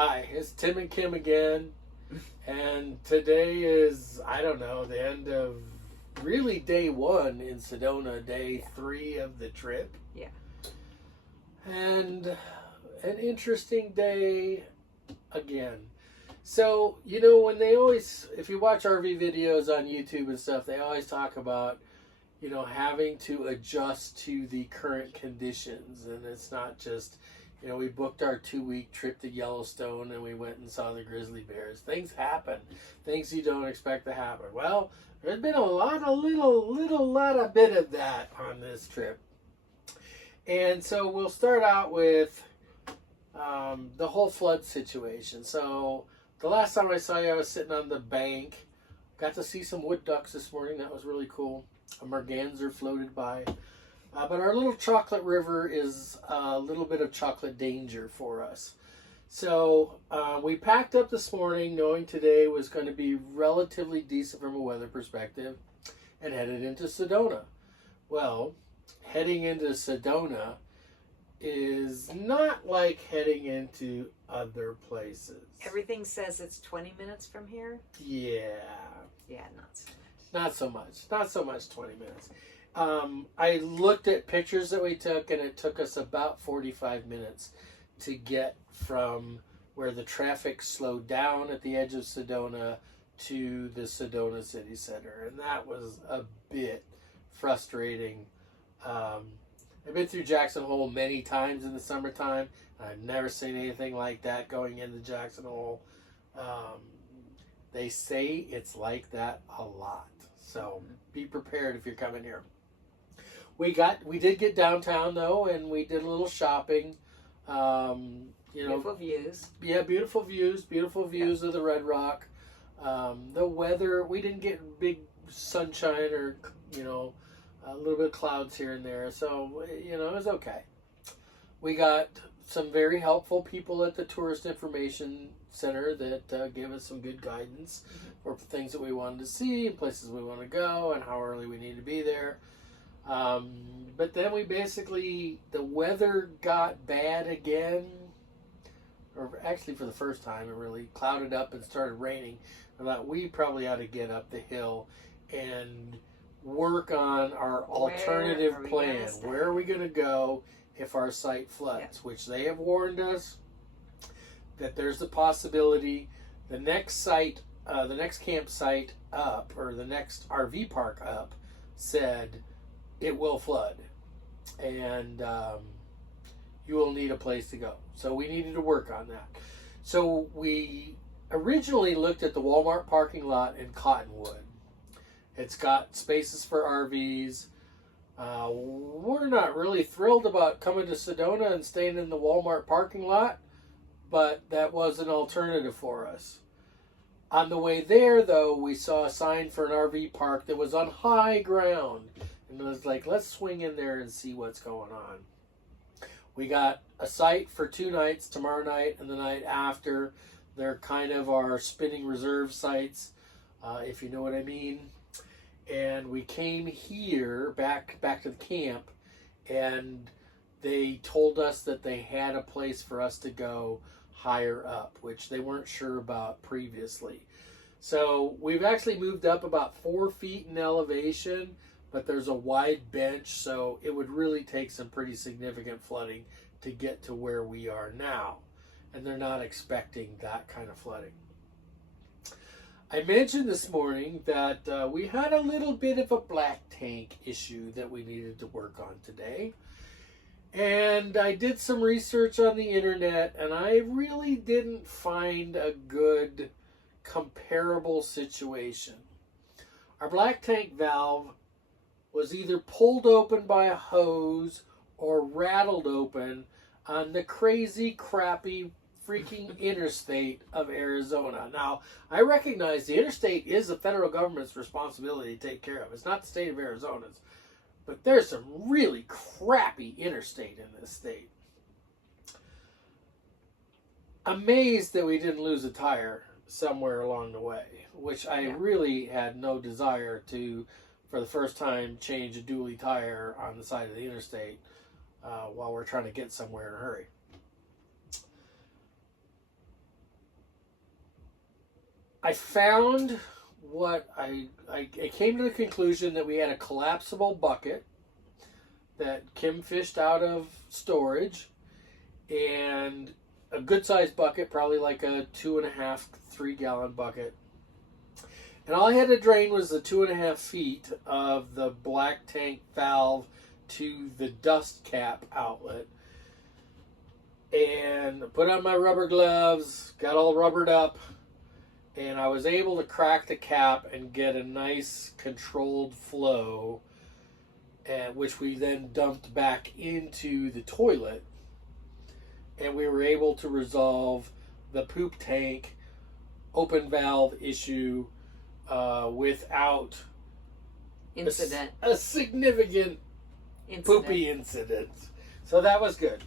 Hi, it's Tim and Kim again, and today is, I don't know, the end of really day one in Sedona, day 3 of the trip. Yeah. And an interesting day again. So, you know, when they always, if you watch RV videos on YouTube and stuff, they always talk about, you know, having to adjust to the current conditions. And it's not just, you know, we booked our 2-week trip to Yellowstone and we went and saw the grizzly bears. Things happen. Things you don't expect to happen. Well, there's been a lot of bit of that on this trip. And so we'll start out with the whole flood situation. So the last time I saw you, I was sitting on the bank. Got to see some wood ducks this morning. That was really cool. A merganser floated by. But our little chocolate river is a little bit of chocolate danger for us. So we packed up this morning knowing today was going to be relatively decent from a weather perspective and headed into Sedona. Well, heading into Sedona is not like heading into other places. Everything says it's 20 minutes from here. Yeah. Yeah, not so much. Not so much. Not so much 20 minutes. I looked at pictures that we took, and it took us about 45 minutes to get from where the traffic slowed down at the edge of Sedona to the Sedona city center. And that was a bit frustrating. I've been through Jackson Hole many times in the summertime. I've never seen anything like that going into Jackson Hole. They say it's like that a lot. So be prepared if you're coming here. We did get downtown though, and we did a little shopping. Beautiful views. Yeah, beautiful views of the Red Rock. The weather, we didn't get big sunshine or, you know, a little bit of clouds here and there. So, you know, it was okay. We got some very helpful people at the Tourist Information Center that gave us some good guidance for things that we wanted to see and places we want to go and how early we need to be there. But then the weather got bad again, or actually for the first time, it really clouded up and started raining. I thought we probably ought to get up the hill and work on our alternative plan. Where are we going to go if our site floods? Which they have warned us that there's the possibility the next campsite up, or the next RV park up, said it will flood, and you will need a place to go. So we needed to work on that. So we originally looked at the Walmart parking lot in Cottonwood. It's got spaces for RVs. We're not really thrilled about coming to Sedona and staying in the Walmart parking lot, but that was an alternative for us. On the way there, though, we saw a sign for an RV park that was on high ground. And it was like, let's swing in there and see what's going on. We got a site for 2 nights, tomorrow night and the night after. They're kind of our spinning reserve sites, if you know what I mean. And we came here, back to the camp, and they told us that they had a place for us to go higher up, which they weren't sure about previously. So we've actually moved up about 4 feet in elevation, but there's a wide bench, so it would really take some pretty significant flooding to get to where we are now. And they're not expecting that kind of flooding. I mentioned this morning that we had a little bit of a black tank issue that we needed to work on today. And I did some research on the internet, and I really didn't find a good comparable situation. Our black tank valve was either pulled open by a hose or rattled open on the crazy, crappy, freaking interstate of Arizona. Now, I recognize the interstate is the federal government's responsibility to take care of. It's not the state of Arizona's. But there's some really crappy interstate in this state. Amazed that we didn't lose a tire somewhere along the way, which I really had no desire to, for the first time, change a dually tire on the side of the interstate while we're trying to get somewhere in a hurry. I found what I came to the conclusion that we had a collapsible bucket that Kim fished out of storage, and a good sized bucket, probably like a 2.5, 3 gallon bucket. And all I had to drain was the 2.5 feet of the black tank valve to the dust cap outlet. And put on my rubber gloves, got all rubbered up, and I was able to crack the cap and get a nice controlled flow, which we then dumped back into the toilet. And we were able to resolve the poop tank open valve issue without Incident. a significant poopy incident. So that was good.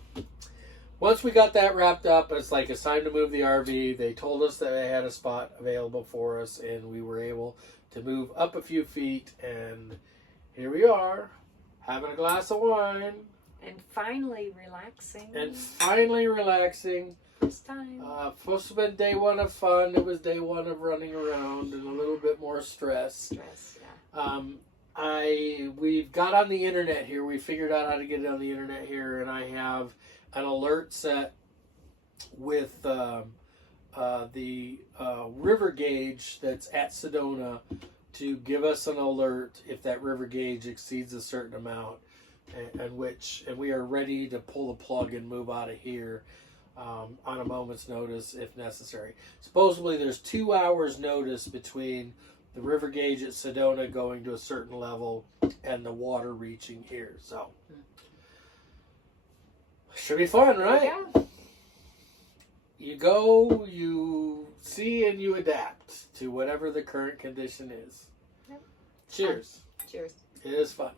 Once we got that wrapped up, it's like it's time to move the RV. They told us that they had a spot available for us, and we were able to move up a few feet, and here we are, having a glass of wine. And finally relaxing. First time. Supposed to have been day one of fun. It was day one of running around and a little bit more stress. Yeah. We've got on the internet here. We figured out how to get it on the internet here, and I have an alert set with the river gauge that's at Sedona to give us an alert if that river gauge exceeds a certain amount, and we are ready to pull the plug and move out of here on a moment's notice if necessary. Supposedly there's 2 hours notice between the river gauge at Sedona going to a certain level and the water reaching here, so should be fun, right? Yeah. You go, you see, and you adapt to whatever the current condition is. Yep. Cheers. Cheers. It is fun.